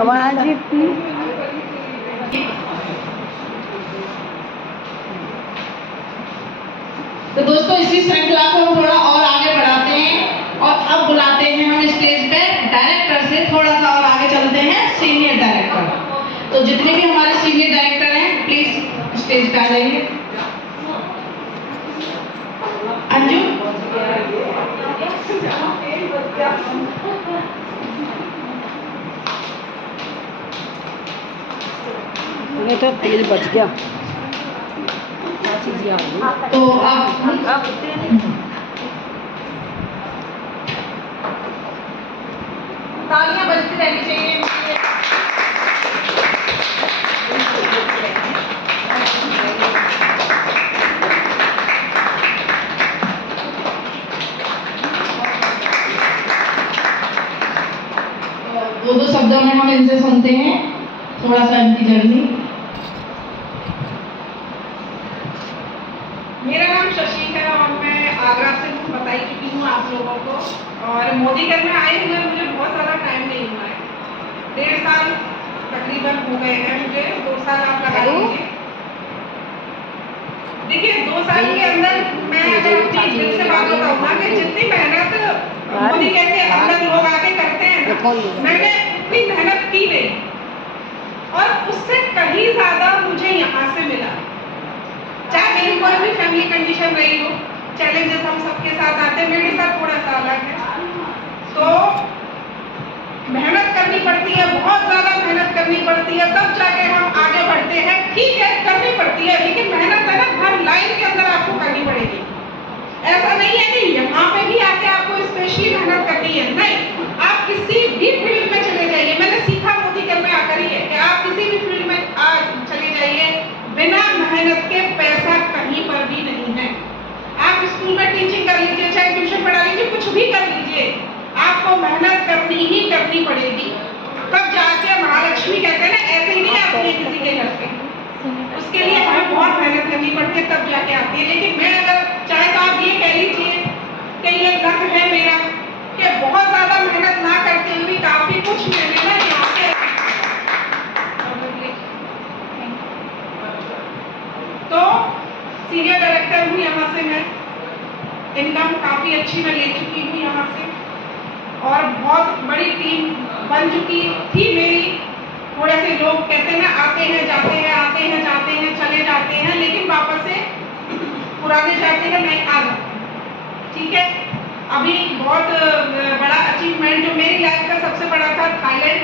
आवाज इतनी तो दोस्तों इसी श्रृंखला को हम थोड़ा और आगे बढ़ाते हैं और अब बुलाते हैं हम स्टेज पे डायरेक्टर से थोड़ा सा और आगे चलते हैं सीनियर डायरेक्टर। तो जितने भी हमारे सीनियर डायरेक्टर हैं प्लीज स्टेज पे आ जाइए। अंजू ये तो तेल बच गया। तो अब तालियां बजती रहनी चाहिए। दो शब्दों में हम इनसे सुनते हैं थोड़ा सा इनकी जर्नी। मेरा नाम शशि है और मैं आगरा से हूँ, बता ही चुकी हूँ आप लोगों को। और मोदीगढ़ में आए हुए मुझे बहुत ज़्यादा टाइम नहीं हुआ है, 1.5 साल तकरीबन हो गए हैं मुझे। 2 साल आप लगा लीजिए। देखिए 2 साल के अंदर मैं अगर अपनी दिल से बात बताऊँ ना कि जितनी मेहनत मोदीगढ़ के अंदर लोग आके करते हैं ना, मैंने उतनी मेहनत की नहीं और उससे कहीं ज़्यादा मुझे यहाँ से मिला। चाहे मेरी कोई भी फैमिली कंडीशन रही हो, चैलेंजेस हम सबके साथ आते हैं, मेरे साथ थोड़ा सा अलग है। तो मेहनत करनी पड़ती है, बहुत ज़्यादा मेहनत करनी पड़ती है, तब जाके हम आगे बढ़ते हैं। ठीक है करनी पड़ती है, लेकिन मेहनत है ना हर लाइन के अंदर आपको करनी पड़ेगी। ऐसा नहीं है कि यहाँ पे भी आके आपको स्पेशली मेहनत करनी है, नहीं, आप किसी भी फील्ड में चले जाइए। मैंने सीखा मोदीगढ़ में आकर ही है कि आप किसी भी फील्ड में चले जाइए, बिना मेहनत के पैसा कहीं पर भी नहीं है। आप स्कूल में टीचिंग कर लीजिए, चाहे ट्यूशन पढ़ा लीजिए, कुछ भी कर लीजिए, आपको मेहनत करनी ही करनी पड़ेगी। तब जाके महालक्ष्मी कहते हैं ना, ऐसे ही नहीं आती है किसी के घर पे, उसके लिए हमें बहुत मेहनत करनी पड़ती है तब जाके आती है। लेकिन मैं अगर चाहे तो आप ये कह लीजिए कि ये लक है मेरा कि बहुत ज़्यादा मेहनत ना करते हुए काफ़ी कुछ मैंने ना यहाँ से। तो सीनियर डायरेक्टर हूँ यहाँ से मैं, इनकम काफ़ी अच्छी मैं ले चुकी हूँ यहाँ से और बहुत बड़ी टीम बन चुकी थी मेरी। थोड़े से लोग कहते हैं ना, आते हैं जाते हैं, आते हैं जाते हैं, चले जाते हैं, लेकिन वापस से पुराने जाते हैं नए आ जाते हैं। ठीक है, अभी बहुत बड़ा अचीवमेंट जो मेरी लाइफ का सबसे बड़ा था, थाईलैंड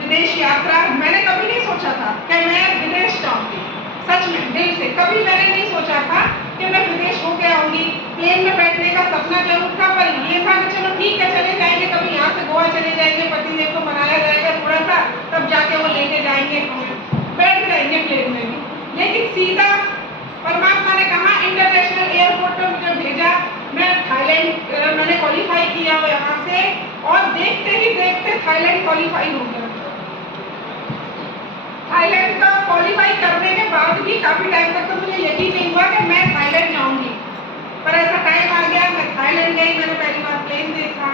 विदेश यात्रा। मैंने कभी नहीं सोचा था कि मैं विदेश जाऊँगी, सच में दिल से कभी मैंने नहीं सोचा था कि मैं विदेश होके आऊँगी। प्लेन में बैठने का सपना जरूर था, पर ये था कि चलो ठीक है चले जाएंगे, कभी यहाँ से गोवा चले जाएंगे, पतिदेव को मनाया जाएगा थोड़ा सा, तब जाके वो लेके जाएंगे, बैठ जाएंगे प्लेन में भी। लेकिन सीधा परमात्मा ने कहा इंटरनेशनल एयरपोर्ट पर मुझे भेजा। मैं थाईलैंड मैंने क्वालिफाई किया यहाँ से और देखते ही देखते थाईलैंड क्वालिफाई हो गया। थाईलैंड का क्वालिफाई करने के बाद भी काफ़ी टाइम तक तो मुझे यकीन नहीं हुआ कि मैं थाईलैंड जाऊंगी, पर ऐसा टाइम आ गया, मैं थाईलैंड गई। मैंने पहली बार प्लेन देखा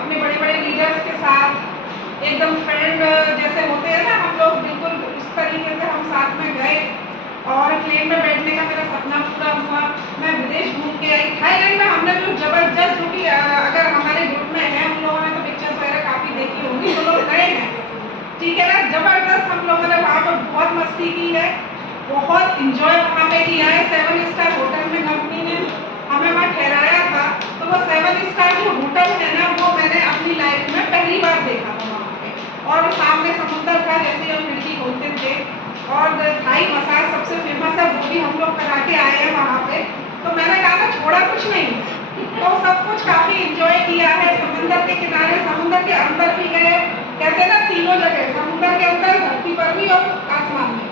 अपने बड़े बड़े लीडर्स के साथ, एकदम फ्रेंड जैसे होते हैं ना हम लोग, बिल्कुल उस तरीके से हम साथ में गए और प्लेन में बैठने का मेरा सपना पूरा हुआ। मैं विदेश घूम के आई। थाईलैंड में हमने जो जबरदस्त, जो कि अगर हमारे ग्रुप में है, हम लोगों ने तो पिक्चर्स वगैरह काफ़ी देखी होंगी, जो लोग गए हैं, ठीक है ना, जबरदस्त हम लोगों ने वहाँ पर बहुत मस्ती की है, बहुत इंजॉय वहाँ पे किया है। 7 स्टार होटल में कंपनी ने हमें वहाँ ठहराया था, तो वो 7 स्टार जो होटल है ना, वो मैंने अपनी लाइफ में पहली बार देखा था वहाँ पे। और वो सामने समुद्र था, जैसे हम खिड़की खोलते थे, और थाई मसाज सबसे फेमस है, वो भी हम लोग करा के आए हैं वहाँ पे। तो मैंने कहा था छोड़ा कुछ नहीं, तो सब कुछ काफ़ी इंजॉय किया है। समुद्र के किनारे, समुद्र के अंदर भी गए, कहते हैं ना तीनों जगह, समुद्र के अंदर, धरती पर भी और आसमान में,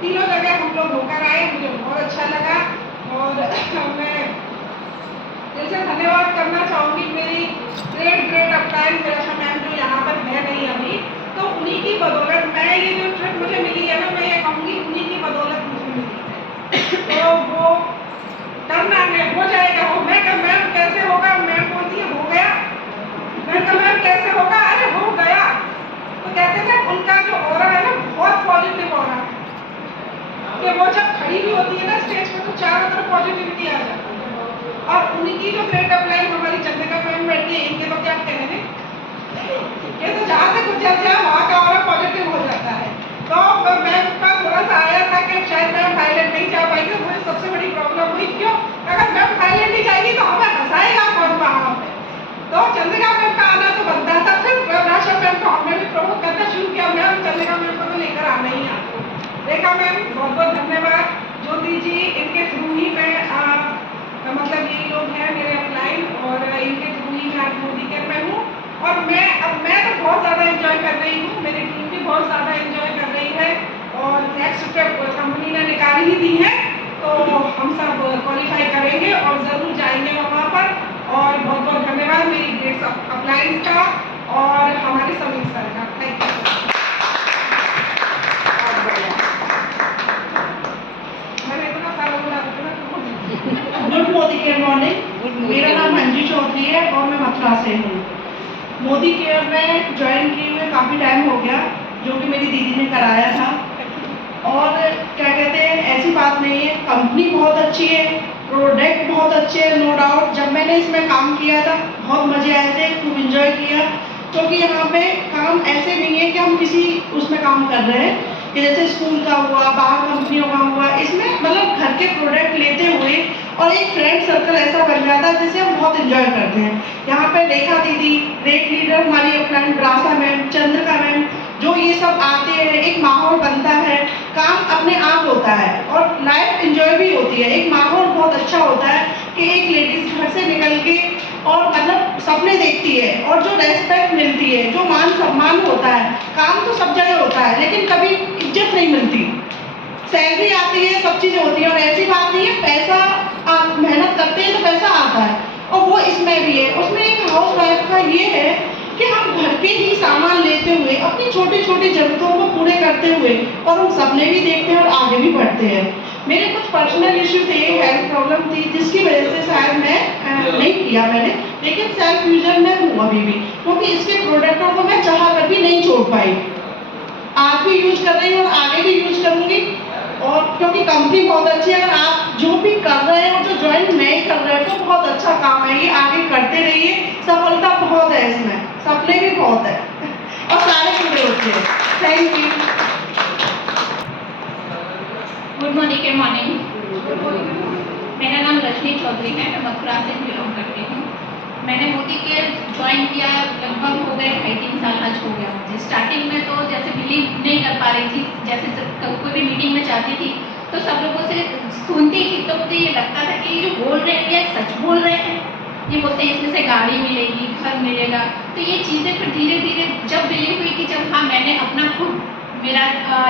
तीनों जगह हम लोग होकर आए। मुझे बहुत अच्छा लगा और मैं दिल से धन्यवाद करना चाहूँगी मेरी ग्रेट अपटाइम प्रेशा मैम, जो यहाँ पर है नहीं अभी, तो उन्हीं की बदौलत मैं ये जो ट्रिप मुझे मिली है ना, मैं ये कहूँगी उन्हीं की बदौलत मुझे मिली है। तो वो करना है, हो जाएगा। हो, मैं मैम कैसे होगा, मैम बोलती है हो गया, मैं खड़ी भी होती है ना स्टेज पे तो चारों तरफ पॉजिटिविटी आ जाती है। और उनकी जो ग्रेट अपलाइन हमारी चंद्रिका मैम बैठी है, इनके तो क्या कहने हैं, ये तो जहाँ से गुजर जाए वहाँ का और पॉजिटिव हो जाता है। तो मैम का थोड़ा सा आया था कि शायद मैम थाईलैंड नहीं जा पाएगी, मुझे सबसे बड़ी प्रॉब्लम हुई, क्यों, अगर मैम थाईलैंड नहीं जाएगी तो हमें हंसाएगा कौन वहाँ पे। तो चंद्रिका मैम का आना तो बनता था, फिर राशा मैम को हमने भी प्रमोट करना शुरू किया, मैम चंद्रिका मैम को तो लेकर आना ही आता। रेखा मैम बहुत बहुत धन्यवाद, ज्योति जी इनके थ्रू ही मैं मतलब ये लोग हैं मेरे अपलाइन और इनके थ्रू ही मैं मोदी केयर में हूँ। और मैं तो बहुत ज़्यादा एंजॉय कर रही हूँ, मेरी टीम भी बहुत ज़्यादा एंजॉय कर रही है और नेक्स्ट स्टेप कंपनी ने निकाल ही दी है, तो हम सब क्वालिफाई करेंगे और ज़रूर जाएंगे वहाँ पर। और बहुत बहुत धन्यवाद मेरी ग्रेट अपलाइंस का और हमारे समीर सर का, थैंक यू। मैंने इतना सारा बोला गुड मोदी केयर मॉर्निंग, मेरा नाम अंजू चौधरी है और मैं मथुरा से हूँ। मोदी केयर में ज्वाइन किए हुए काफ़ी टाइम हो गया, जो कि मेरी दीदी ने कराया था। और क्या कहते हैं, ऐसी बात नहीं है, कंपनी बहुत अच्छी है, प्रोडक्ट बहुत अच्छे हैं, नो डाउट। जब मैंने इसमें काम किया था बहुत मज़े आए थे, खूब इंजॉय किया, क्योंकि यहाँ पे काम ऐसे नहीं है कि हम किसी उसमें काम कर रहे हैं कि जैसे स्कूल का हुआ, बाहर कंपनियों का हुआ, इसमें मतलब घर के प्रोडक्ट लेते हुए और एक फ्रेंड सर्कल ऐसा बन जाता है जिसे हम बहुत इंजॉय करते हैं। यहाँ पे रेखा दीदी, ग्रेट लीडर हमारी अपलाइन, ब्रासा मैम, चंद्रिका मैम, जो ये सब आते हैं, एक माहौल बनता है, काम अपने आप होता है और लाइफ इंजॉय भी होती है। एक माहौल बहुत अच्छा होता है कि एक लेडीज घर से निकल के और मतलब सपने देखती है और जो रेस्पेक्ट मिलती है, जो मान सम्मान होता है, काम तो सब जगह होता है लेकिन कभी इज्जत नहीं मिलती, सैलरी आती है, सब चीज़ें होती है और ऐसी बात नहीं है पैसा आप मेहनत करते हैं तो पैसा आता है, और वो इसमें भी है। उसमें एक हाउस वाइफ का ये है कि हम घर के ही सामान लेते हुए अपनी छोटी छोटी ज़रूरतों को पूरे करते हुए और हम सपने भी देखते हैं और आगे भी बढ़ते हैं। मेरे कुछ पर्सनल इशू थे, हेल्थ प्रॉब्लम थी, जिसकी वजह से शायद मैं नहीं किया मैंने, लेकिन सेल्फ यूजर में हूँ अभी भी, क्योंकि इसके प्रोडक्टों को मैं चाह कर भी नहीं छोड़ पाई। आज भी यूज कर रही हूँ और आगे भी यूज करूँगी, और क्योंकि कंपनी बहुत अच्छी है। अगर आप जो भी कर रहे हैं और जो ज्वाइन नहीं कर रहे हैं तो बहुत अच्छा काम है, ये आगे करते रहिए, सफलता बहुत है इसमें, सपने भी बहुत है और सारे पूरे होते हैं। Thank you. Good morning. मेरा नाम रजनी चौधरी है, मैं मथुरा से बिलोंग करती हूँ। मैंने मोदी केयर ज्वाइन किया लगभग हो गए 2.5-3 साल आज हो गया मुझे। स्टार्टिंग में तो जैसे बिलीव नहीं कर पा रही थी, जैसे कोई भी मीटिंग में जाती थी तो सब लोगों से सुनती थी तो मुझे ये लगता था कि ये जो बोल रहे हैं ये सच बोल रहे हैं। ये बोलते हैं इसमें से गाड़ी मिलेगी, घर मिलेगा, तो ये चीज़ें फिर धीरे धीरे जब बिलीव हुई कि जब हाँ मैंने अपना खुद, मेरा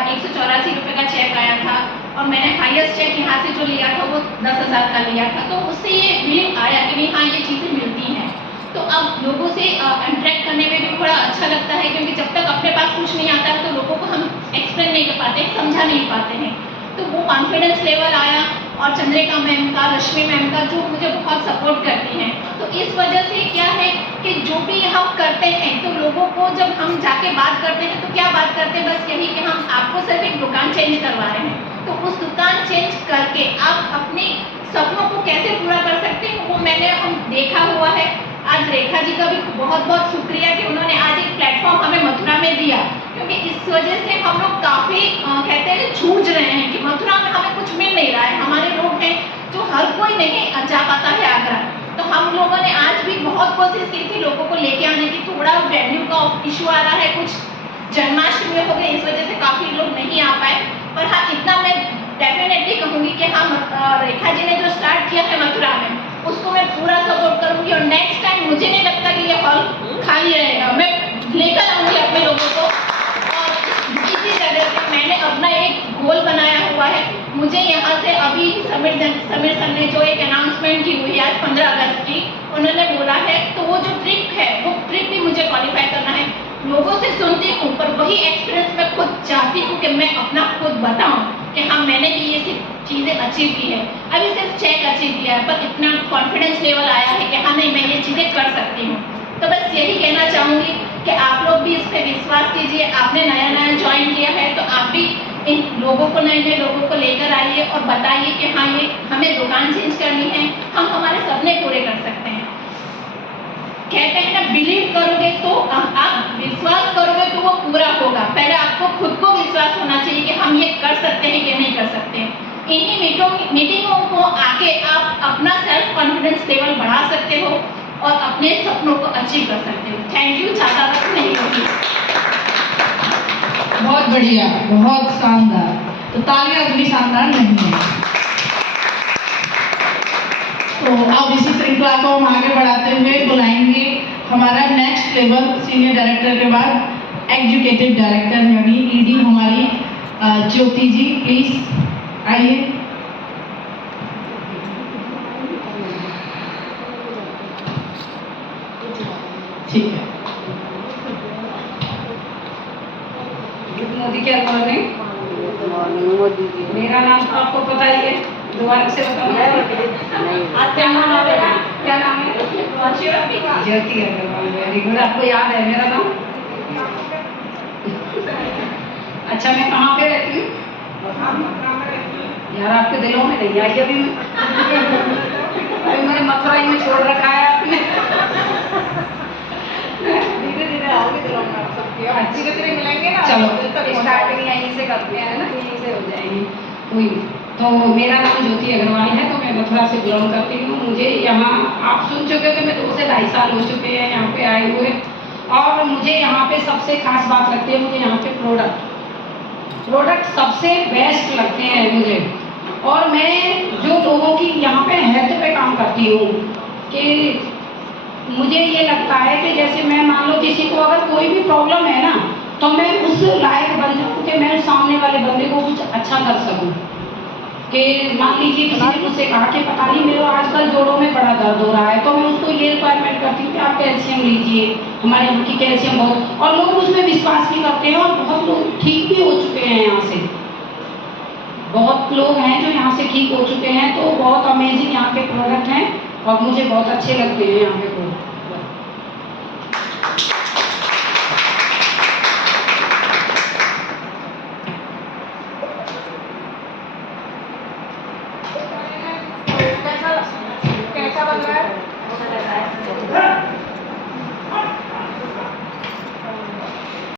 184 रुपये का चेक आया था और मैंने हाईएस्ट चेक यहाँ से जो लिया था वो 10,000 का लिया था, तो उससे ये बिलीव आया कि नहीं हाँ ये चीज़ें मिलती हैं। तो अब लोगों से इंटरेक्ट करने में भी थोड़ा अच्छा लगता है, क्योंकि जब तक अपने पास कुछ नहीं आता है तो लोगों को हम एक्सप्लेन नहीं कर पाते, समझा नहीं पाते हैं। तो वो कॉन्फिडेंस लेवल आया, और चंद्रिका मैम का, रश्मि मैम का जो मुझे बहुत सपोर्ट करती हैं, तो इस वजह से क्या है कि जो भी हम करते हैं तो लोगों को जब हम जाके बात करते हैं तो क्या बात करते हैं, बस यही कि हम आपको सिर्फ एक दुकान चेंज करवा रहे हैं, तो उस दुकान चेंज करके आप अपने सपनों को कैसे पूरा कर सकते हैं वो मैंने हम देखा हुआ है। आज रेखा जी का भी बहुत बहुत शुक्रिया कि उन्होंने आज एक प्लेटफॉर्म हमें मथुरा में दिया, क्योंकि इस वजह से हम लोग काफ़ी कहते हैं जूझ रहे हैं कि मथुरा में हमें कुछ मिल नहीं रहा है। हमारे लोग हैं जो हर कोई नहीं जा पाता है आगरा, तो हम लोगों ने आज भी बहुत कोशिश की थी लोगों को लेके आने की। थोड़ा वेन्यू का इशू आ रहा है, कुछ जन्माष्टमी हो गई, इस वजह से काफ़ी लोग नहीं आ पाए, पर हाँ इतना मैं डेफिनेटली कहूँगी कि हाँ रेखा जी ने जो स्टार्ट किया है मथुरा में उसको मैं पूरा सपोर्ट करूँगी, और नेक्स्ट टाइम मुझे नहीं लगता कि ये हॉल खाली रहेगा, मैं लेकर आऊँगी अपने लोगों को। और इसी जगह से मैंने अपना एक गोल बनाया हुआ है, मुझे यहाँ से अभी समीर सर ने जो एक अनाउंसमेंट की हुई आज 15 अगस्त की, उन्होंने बोला है, तो वो जो ट्रिप है वो ट्रिप भी मुझे क्वालिफाई करना है। लोगों से सुनती हूँ पर वही एक्सपीरियंस मैं खुद चाहती हूँ कि मैं अपना खुद बताऊँ कि हाँ मैंने भी ये चीज़ें अचीव की है। अभी सिर्फ चेक अचीव किया है, पर इतना कॉन्फिडेंस लेवल आया है कि हाँ नहीं मैं ये चीज़ें कर सकती हूँ। तो बस यही कहना चाहूँगी कि आप लोग भी इस पर विश्वास कीजिए। आपने नया ज्वाइन किया है तो आप भी इन लोगों को, नए नए लोगों को लेकर आइए और बताइए कि हाँ ये हमें दुकान चेंज करनी है, हम हमारे सपने पूरे कर सकते हैं। कहते हैं ना, बिलीव करोगे तो आप विश्वास करोगे तो वो पूरा होगा। पहले आपको खुद को विश्वास होना चाहिए कि हम ये कर सकते हैं कि नहीं कर सकते। इन्हीं मीटिंगों को आके आप अपना सेल्फ कॉन्फिडेंस लेवल बढ़ा सकते हो और अपने सपनों को अचीव कर सकते हो। थैंक यू, ज़्यादा वक्त नहीं होगी। बहुत बढ़िया, बहुत शानदार। तो तालियां इतनी शानदार नहीं है। तो अब इसी श्रृंखला को हम आगे बढ़ाते हुए बुलाएंगे हमारा नेक्स्ट लेवल सीनियर डायरेक्टर के बाद एग्जीक्यूटिव डायरेक्टर यानी ईडी हमारी ज्योति जी, प्लीज आइए। ठीक है। गुड मोदी क्या मॉर्निंग। मेरा नाम तो आपको पता ही है, दोबारा से बताऊंगा। आज क्या नाम है बेटा? क्या नाम है? ज्योति अग्रवाल। वेरी गुड, आपको याद है मेरा नाम? अच्छा, मैं कहाँ पे रहती हूँ? यार आपके दिलों में नहीं आई अभी मैं। अभी मैंने मथुरा ही में छोड़ रखा है आपने। धीरे धीरे आओगे दिलों में आप सबके। धीरे धीरे मिलेंगे ना। चलो, स्टार्टिंग यहीं से करते हैं ना, यहीं से हो जाएगी। कोई तो मेरा नाम ज्योति अग्रवाल है, तो मैं मथुरा से बिलोंग करती हूँ। मुझे यहाँ आप सुन चुके हो कि मैं 2 से 2.5 साल हो चुके हैं यहाँ पे आए हुए। और मुझे यहाँ पे सबसे खास बात लगती है, मुझे यहाँ पे प्रोडक्ट सबसे बेस्ट लगते हैं मुझे। और मैं जो लोगों की यहाँ पे हेल्थ पे काम करती हूँ कि मुझे ये लगता है कि जैसे मैं मान लो किसी को अगर कोई भी प्रॉब्लम है ना, तो मैं उस लायक बन जाऊँ कि मैं सामने वाले बंदे को कुछ अच्छा कर सकूँ। कि मान लीजिए किसी ने मुझसे कहा कि पता नहीं मेरा आजकल जोड़ों में बड़ा दर्द हो रहा है, तो मैं उसको ये रिक्वायरमेंट करती हूँ कि आप कैल्शियम लीजिए, हमारे यहाँ की कैल्शियम बहुत, और लोग उसमें विश्वास भी करते हैं और बहुत लोग ठीक भी हो चुके हैं यहाँ से। बहुत लोग हैं जो यहाँ से ठीक हो चुके हैं। तो बहुत अमेजिंग यहाँ के प्रोडक्ट हैं और मुझे बहुत अच्छे लगते हैं यहाँ के प्रोडक्ट।